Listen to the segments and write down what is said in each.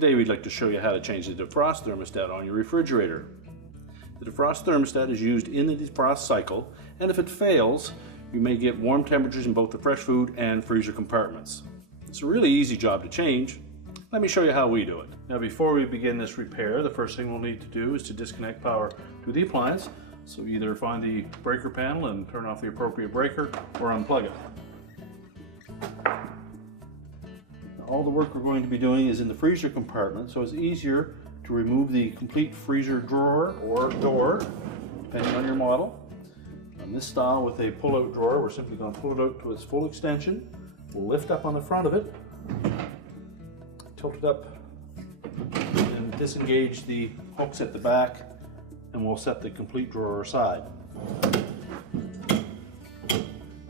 Today we'd like to show you how to change the defrost thermostat on your refrigerator. The defrost thermostat is used in the defrost cycle, and if it fails, you may get warm temperatures in both the fresh food and freezer compartments. It's a really easy job to change. Let me show you how we do it. Now before we begin this repair, the first thing we'll need to do is to disconnect power to the appliance. So either find the breaker panel and turn off the appropriate breaker or unplug it. All the work we're going to be doing is in the freezer compartment, so it's easier to remove the complete freezer drawer or door, depending on your model. On this style with a pull-out drawer, we're simply going to pull it out to its full extension. We'll lift up on the front of it, tilt it up, and disengage the hooks at the back, and we'll set the complete drawer aside.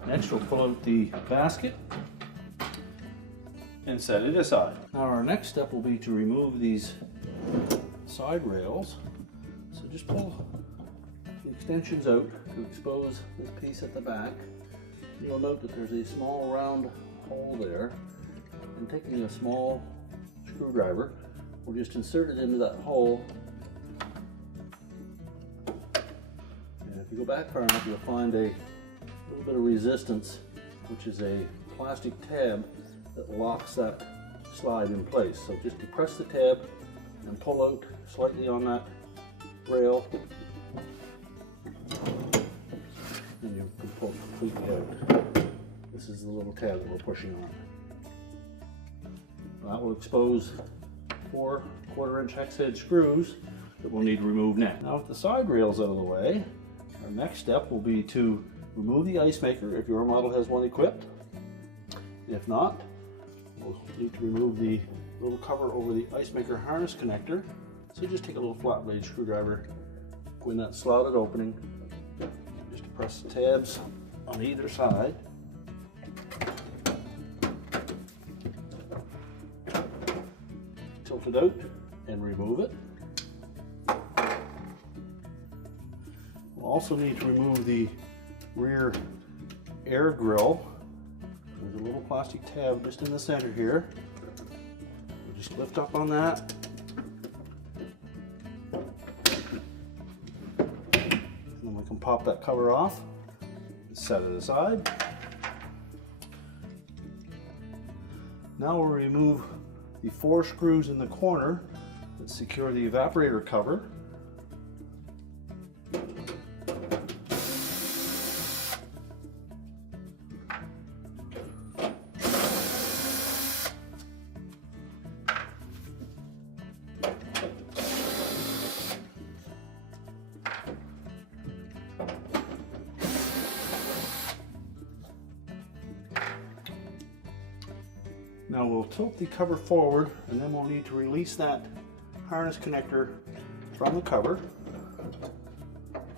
Next, we'll pull out the basket and set it aside. Now our next step will be to remove these side rails. So just pull the extensions out to expose this piece at the back. You'll note that there's a small round hole there, and taking a small screwdriver, we'll just insert it into that hole. And if you go back far enough, you'll find a little bit of resistance, which is a plastic tab that locks that slide in place. So just depress the tab and pull out slightly on that rail, and you can pull completely out. This is the little tab that we're pushing on. That will expose 4 1/4-inch hex head screws that we'll need to remove next. Now with the side rails out of the way, our next step will be to remove the ice maker if your model has one equipped. If not, we'll need to remove the little cover over the ice maker harness connector. So just take a little flat blade screwdriver, go in that slotted opening, just depress the tabs on either side. Tilt it out and remove it. We'll also need to remove the rear air grill. There's a little plastic tab just in the center here. We'll just lift up on that. And then we can pop that cover off and set it aside. Now we'll remove the 4 screws in the corner that secure the evaporator cover. Now we'll tilt the cover forward, and then we'll need to release that harness connector from the cover.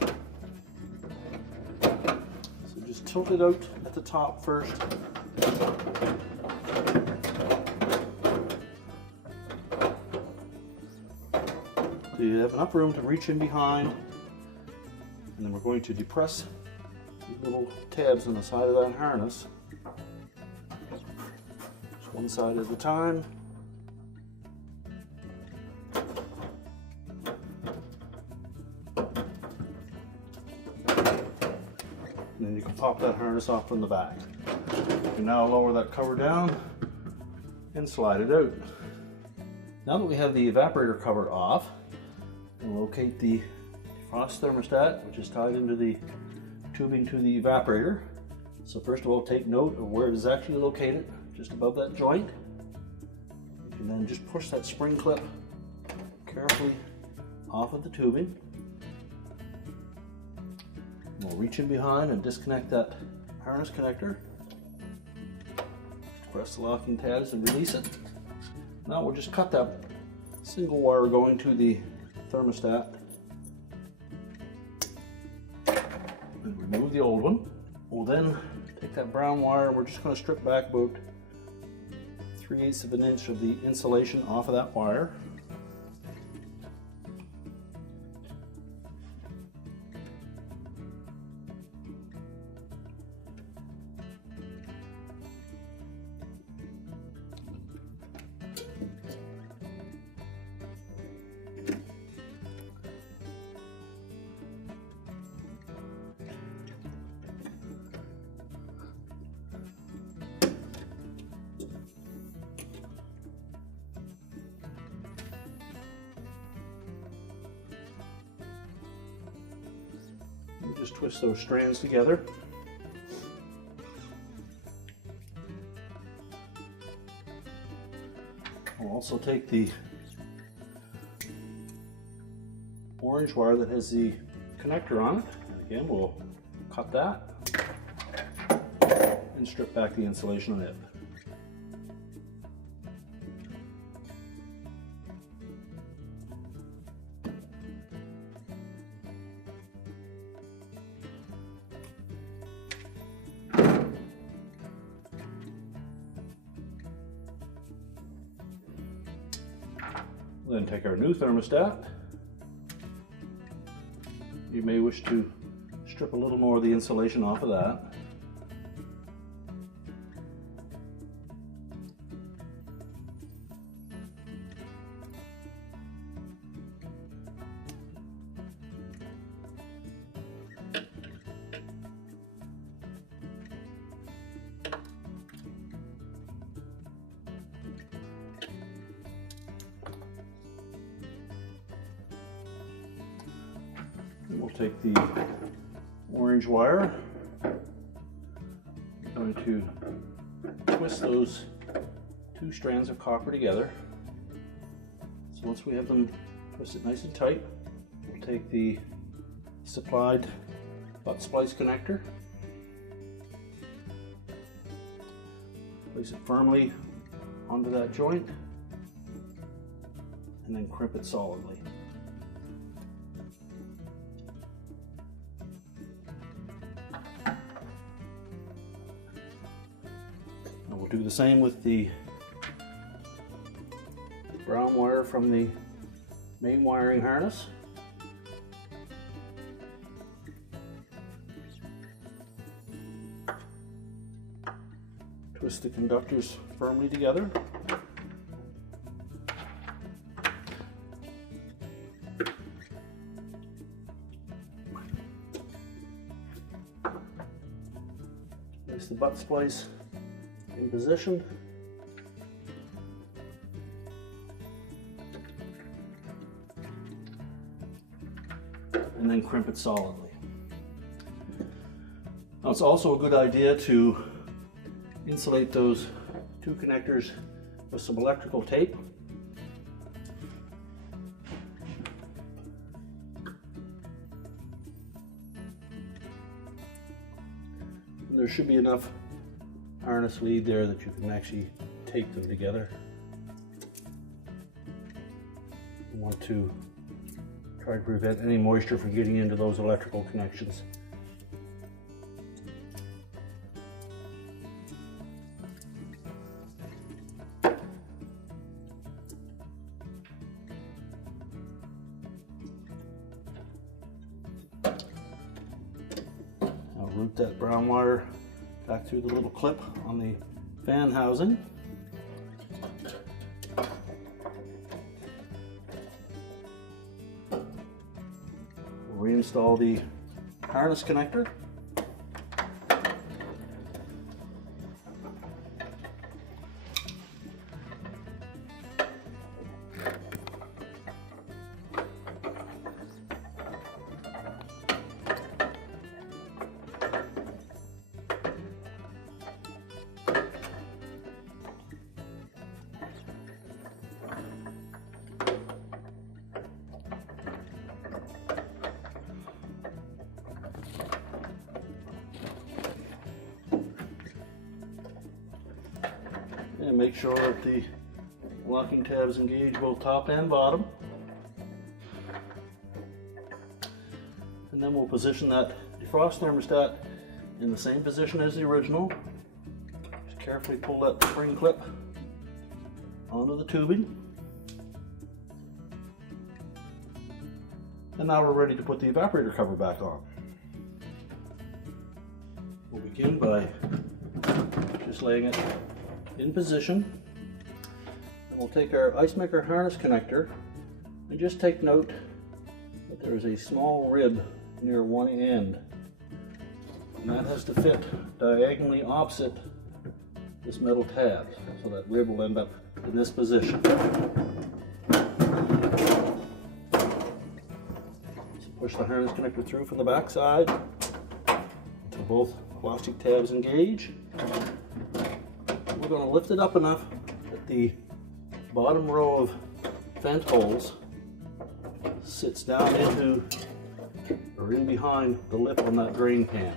So just tilt it out at the top first. So you have enough room to reach in behind, and then we're going to depress these little tabs on the side of that harness. One side at a time. And then you can pop that harness off from the back. You can now lower that cover down and slide it out. Now that we have the evaporator cover off, we'll locate the defrost thermostat, which is tied into the tubing to the evaporator. So first of all, take note of where it is actually located. Just above that joint. You can then just push that spring clip carefully off of the tubing. And we'll reach in behind and disconnect that harness connector. Press the locking tabs and release it. Now we'll just cut that single wire going to the thermostat and remove the old one. We'll then take that brown wire and we're just going to strip back about 3/8 of an inch of the insulation off of that wire. Just twist those strands together. We'll also take the orange wire that has the connector on it, and again we'll cut that and strip back the insulation on it. We'll then take our new thermostat. You may wish to strip a little more of the insulation off of that. We'll take the orange wire. I'm going to twist those two strands of copper together. So once we have them twisted nice and tight, we'll take the supplied butt splice connector, place it firmly onto that joint, and then crimp it solidly. We'll do the same with the brown wire from the main wiring harness. Twist the conductors firmly together. Place the butt splice in position. And then crimp it solidly. Now it's also a good idea to insulate those two connectors with some electrical tape. And there should be enough harness lead there that you can actually tape them together. You want to try to prevent any moisture from getting into those electrical connections. I'll route that brown wire back through the little clip on the fan housing. We'll reinstall the harness connector. And make sure that the locking tab is engaged both top and bottom. And then we'll position that defrost thermostat in the same position as the original. Just carefully pull that spring clip onto the tubing. And now we're ready to put the evaporator cover back on. We'll begin by just laying it in position, and we'll take our ice maker harness connector and just take note that there is a small rib near one end, and that has to fit diagonally opposite this metal tab, so that rib will end up in this position. So push the harness connector through from the back side. So both plastic tabs engage. We're going to lift it up enough that the bottom row of vent holes sits down into or in behind the lip on that drain pan.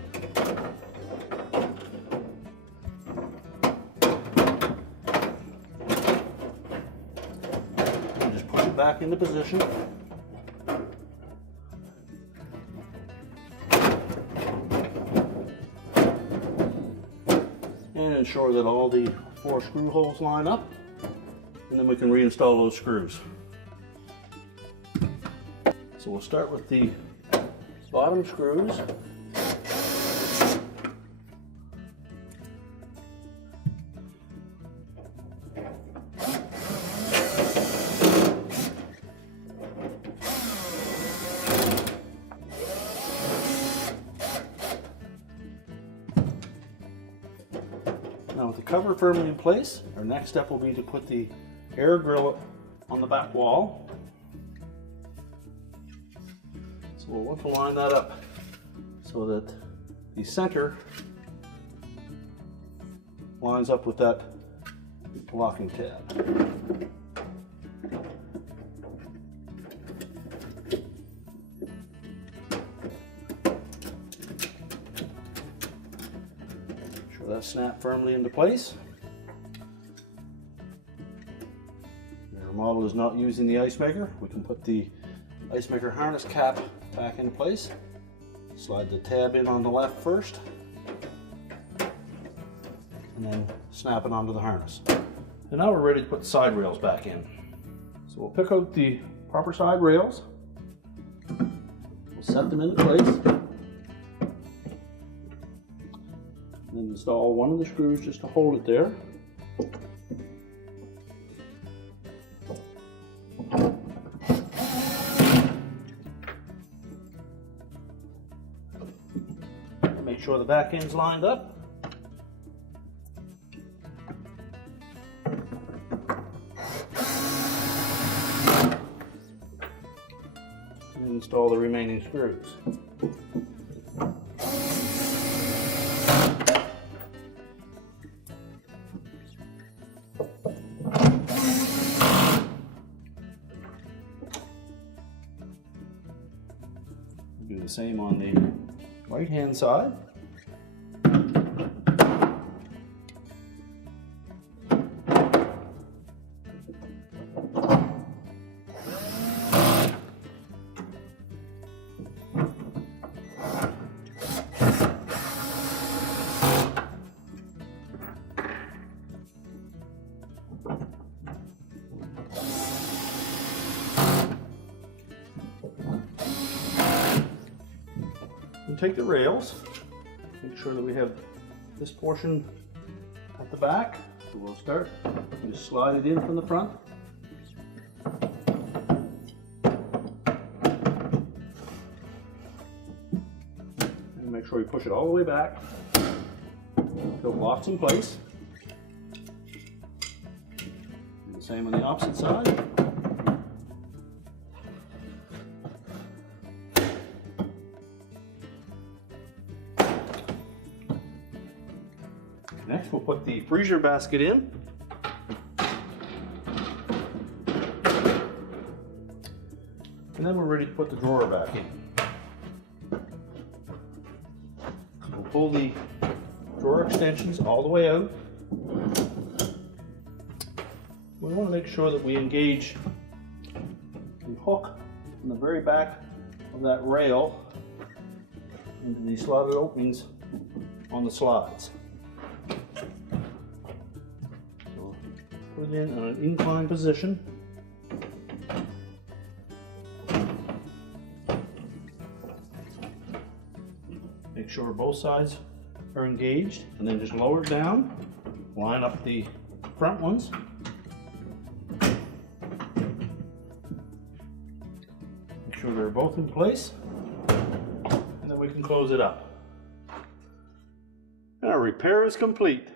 And just push it back into position. And ensure that all the 4 screw holes line up, and then we can reinstall those screws. So we'll start with the bottom screws. Now with the cover firmly in place, our next step will be to put the air grill on the back wall. So we'll want to line that up so that the center lines up with that locking tab. That snap firmly into place. Your model is not using the ice maker. We can put the ice maker harness cap back in place. Slide the tab in on the left first, and then snap it onto the harness. And now we're ready to put the side rails back in. So we'll pick out the proper side rails. We'll set them into place. And install one of the screws just to hold it there. Make sure the back end's lined up. And install the remaining screws. Do the same on the right hand side. And take the rails, make sure that we have this portion at the back. So we'll start, just slide it in from the front. And make sure you push it all the way back until it locks in place. Do the same on the opposite side. Next, we'll put the freezer basket in. And then we're ready to put the drawer back in. We'll pull the drawer extensions all the way out. We want to make sure that we engage the hook in the very back of that rail into the slotted openings on the slides. Put it in an inclined position. Make sure both sides are engaged, and then just lower it down. Line up the front ones. Make sure they're both in place, and then we can close it up. And our repair is complete.